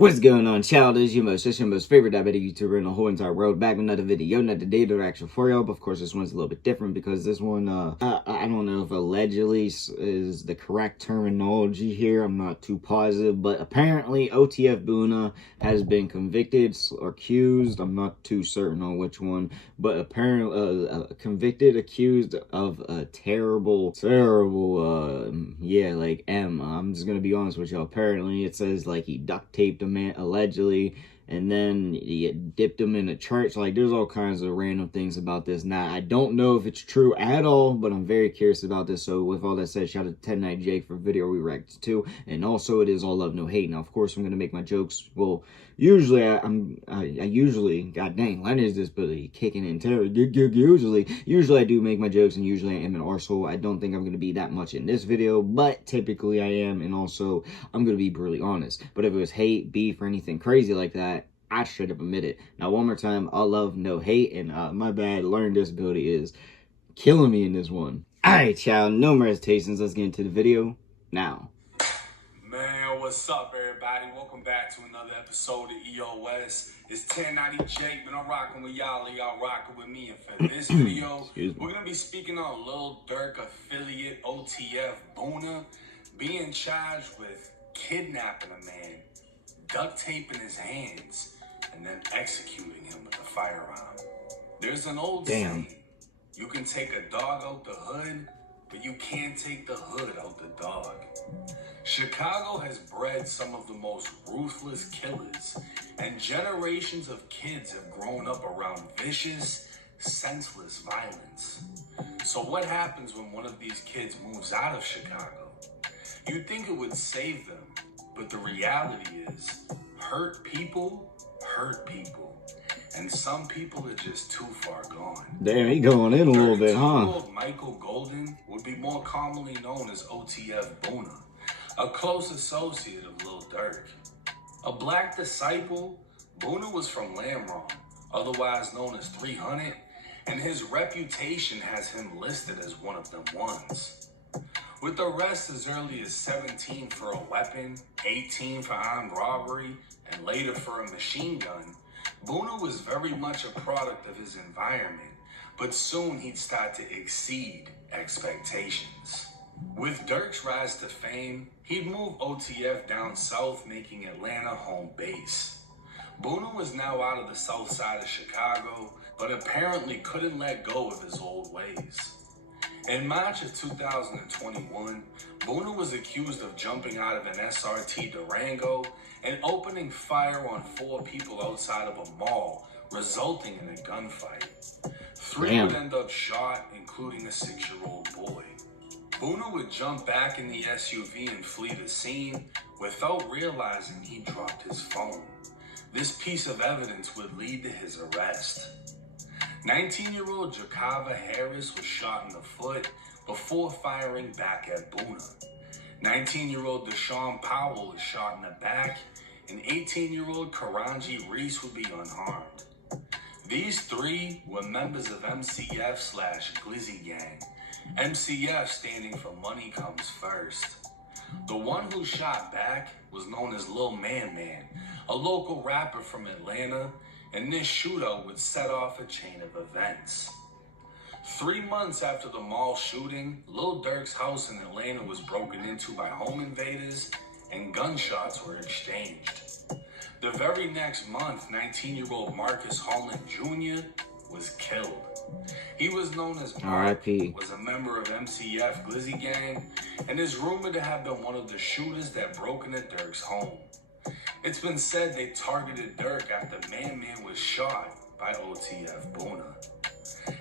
What's going on, child? It's your most favorite diabetic YouTuber in the whole entire world, back with another video, another data reaction for y'all. But of course, this one's a little bit different because this one, I don't know if allegedly is the correct terminology here. I'm not too positive, but apparently OTF Boona has been convicted or accused. I'm not too certain on which one, but apparently convicted, accused of a terrible, like I'm just gonna be honest with y'all. Apparently, it says like he duct taped a man allegedly, and then he dipped him in a church. Like, there's all kinds of random things about this. Now, I don't know if it's true at all, but I'm very curious about this. So with all that said, shout out to 1090J for video we reacted to, and also it is all love, no hate. Now, of course, I'm gonna make my jokes. Well, usually I usually, god dang, when is this Billy kicking in terror? Usually I do make my jokes, and usually I am an arsehole. I don't think I'm gonna be that much in this video, but typically I am, and also I'm gonna be brutally honest. But if it was hate, beef, or anything crazy like that, I should have admitted. Now, one more time, all love, no hate, and my bad, learning disability is killing me in this one. Alright, child, no more hesitations, let's get into the video now. Man, what's up, everybody? Welcome back to another episode of EOS. It's 1090J, man. I'm rocking with y'all, and y'all rocking with me. And for this video, we're gonna be speaking on Lil Durk affiliate OTF Boona being charged with kidnapping a man, duct taping his hands, and then executing him with a firearm. There's an old saying: you can take a dog out the hood, but you can't take the hood out the dog. Chicago has bred some of the most ruthless killers, and generations of kids have grown up around vicious, senseless violence. So what happens when one of these kids moves out of Chicago? You'd think it would save them, but the reality is, hurt people hurt people. And some people are just too far gone. Damn, he going in a little bit, huh? Michael Golden would be more commonly known as OTF Boona, a close associate of Lil Durk. A black disciple, Boona was from Lamron, otherwise known as 300, and his reputation has him listed as one of them ones. With arrests as early as 17 for a weapon, 18 for armed robbery, and later for a machine gun, Boona was very much a product of his environment, but soon he'd start to exceed expectations. With Durk's rise to fame, he'd move OTF down south, making Atlanta home base. Boona was now out of the south side of Chicago, but apparently couldn't let go of his old ways. In March of 2021, Boona was accused of jumping out of an SRT Durango and opening fire on 4 people outside of a mall, resulting in a gunfight. 3 would end up shot, including a 6-year-old boy. Boona would jump back in the SUV and flee the scene without realizing he dropped his phone. This piece of evidence would lead to his arrest. 19-year-old Jakava Harris was shot in the foot before firing back at Boona. 19-year-old Deshaun Powell was shot in the back, and 18-year-old Karanji Reese would be unharmed. These 3 were members of MCF/Glizzy Gang, MCF standing for Money Comes First. The one who shot back was known as Lil Man Man, a local rapper from Atlanta, and this shootout would set off a chain of events. 3 months after the mall shooting, Lil Durk's house in Atlanta was broken into by home invaders, and gunshots were exchanged. The very next month, 19-year-old Marcus Holland Jr. was killed. He was known as Mark, was a member of MCF Glizzy Gang, and is rumored to have been one of the shooters that broke into Durk's home. It's been said they targeted Durk after Man Man was shot by OTF Boona.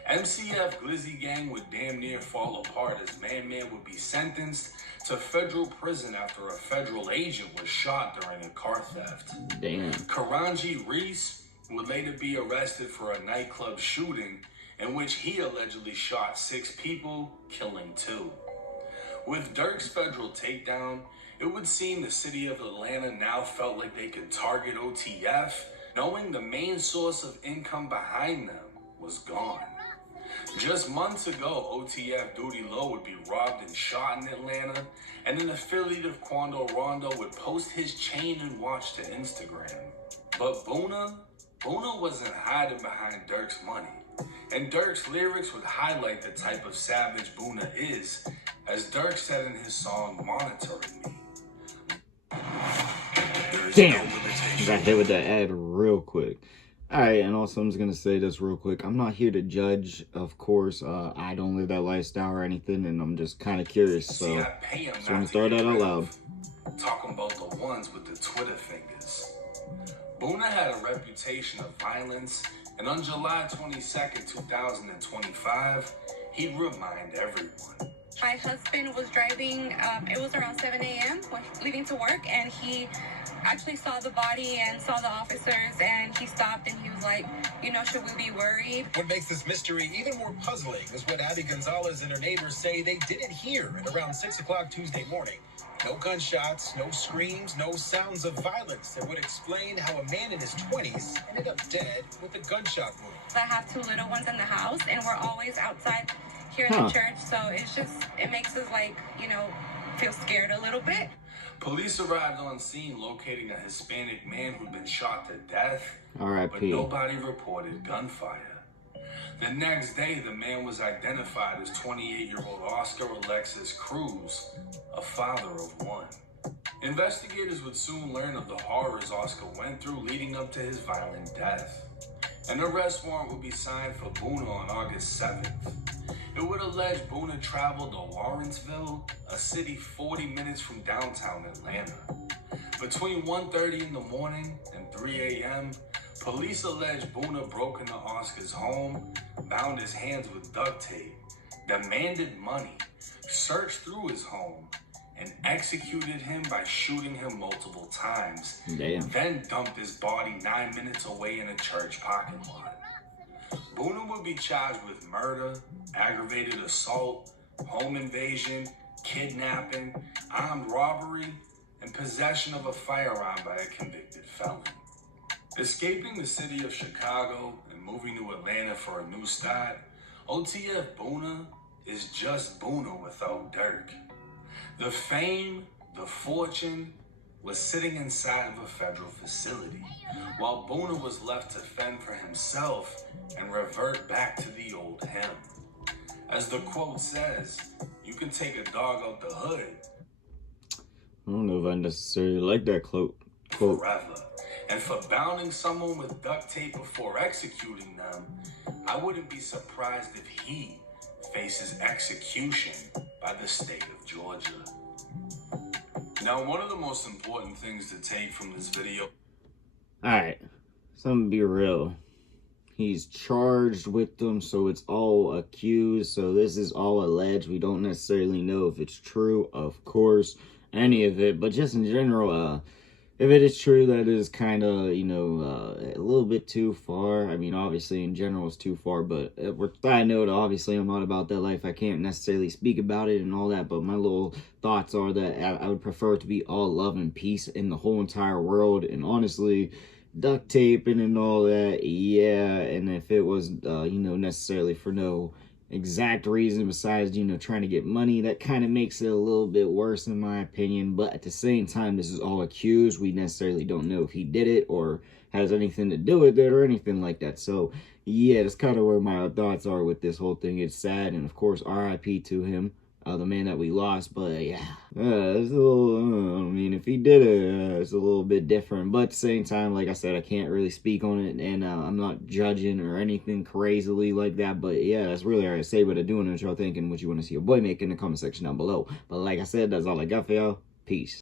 MCF Glizzy Gang would damn near fall apart as Man Man would be sentenced to federal prison after a federal agent was shot during a car theft. Damn. Karanji Reese would later be arrested for a nightclub shooting in which he allegedly shot 6 people, killing 2. With Durk's federal takedown, it would seem the city of Atlanta now felt like they could target OTF, knowing the main source of income behind them was gone. Just months ago, OTF Duty Low would be robbed and shot in Atlanta, and an affiliate of Quando Rondo would post his chain and watch to Instagram. But Boona wasn't hiding behind Durk's money, and Durk's lyrics would highlight the type of savage Boona is, as Durk said in his song Monitoring Me. Damn, got hit with that ad real quick. Alright, and also I'm just gonna say this real quick. I'm not here to judge, of course. I don't live that lifestyle or anything, and I'm just kind of curious. So I'm gonna throw that out loud. Talking about the ones with the Twitter fingers. Boona had a reputation of violence, and on July 22nd, 2025, he'd remind everyone. My husband was driving, it was around 7 a.m. leaving to work, and he actually saw the body and saw the officers, and he stopped and he was like, you know, should we be worried? What makes this mystery even more puzzling is what Abby Gonzalez and her neighbors say they didn't hear at around 6 o'clock Tuesday morning. No gunshots, no screams, no sounds of violence that would explain how a man in his 20s ended up dead with a gunshot wound. I have 2 little ones in the house, and we're always outside here in the church, so it makes us, like, you know, feel scared a little bit. Police arrived on scene locating a Hispanic man who'd been shot to death, R.I.P. but nobody reported gunfire. The next day, the man was identified as 28-year-old Oscar Alexis Cruz, a father of 1. Investigators would soon learn of the horrors Oscar went through leading up to his violent death. An arrest warrant would be signed for Boona on August 7th. It would allege Boona traveled to Lawrenceville, a city 40 minutes from downtown Atlanta. Between 1:30 in the morning and 3 a.m., police allege Boona broke into Oscar's home, bound his hands with duct tape, demanded money, searched through his home, and executed him by shooting him multiple times. Damn. Then dumped his body 9 minutes away in a church parking lot. Boona would be charged with murder, aggravated assault, home invasion, kidnapping, armed robbery, and possession of a firearm by a convicted felon. Escaping the city of Chicago and moving to Atlanta for a new start, OTF Boona is just Boona without Durk. The fame, the fortune, was sitting inside of a federal facility, while Boona was left to fend for himself and revert back to the old him. As the quote says, you can take a dog out the hood. I don't know if I necessarily like that quote. Forever. And for bounding someone with duct tape before executing them, I wouldn't be surprised if he faces execution by the state of Georgia. Now, one of the most important things to take from this video... Alright, so I'm gonna be real. He's charged with them, so it's all accused, so this is all alleged. We don't necessarily know if it's true, of course, any of it, but just in general, if it is true, that is kind of, you know, a little bit too far. I mean, obviously, in general, it's too far, but I know, obviously, I'm not about that life. I can't necessarily speak about it and all that, but my little thoughts are that I would prefer it to be all love and peace in the whole entire world, and honestly, duct taping and all that, yeah, and if it was, you know, necessarily for no exact reason besides, you know, trying to get money, that kind of makes it a little bit worse in my opinion. But at the same time, this is all accused. We necessarily don't know if he did it or has anything to do with it or anything like that. So yeah, that's kind of where my thoughts are with this whole thing. It's sad, and of course RIP to him, the man that we lost. But yeah, it's a little, I mean, if he did it, it's a little bit different. But at the same time, like I said, I can't really speak on it, and I'm not judging or anything crazily like that. But yeah, that's really all I say. But I do want to know what y'all think and what you want to see your boy make in the comment section down below. But like I said, that's all I got for y'all. Peace.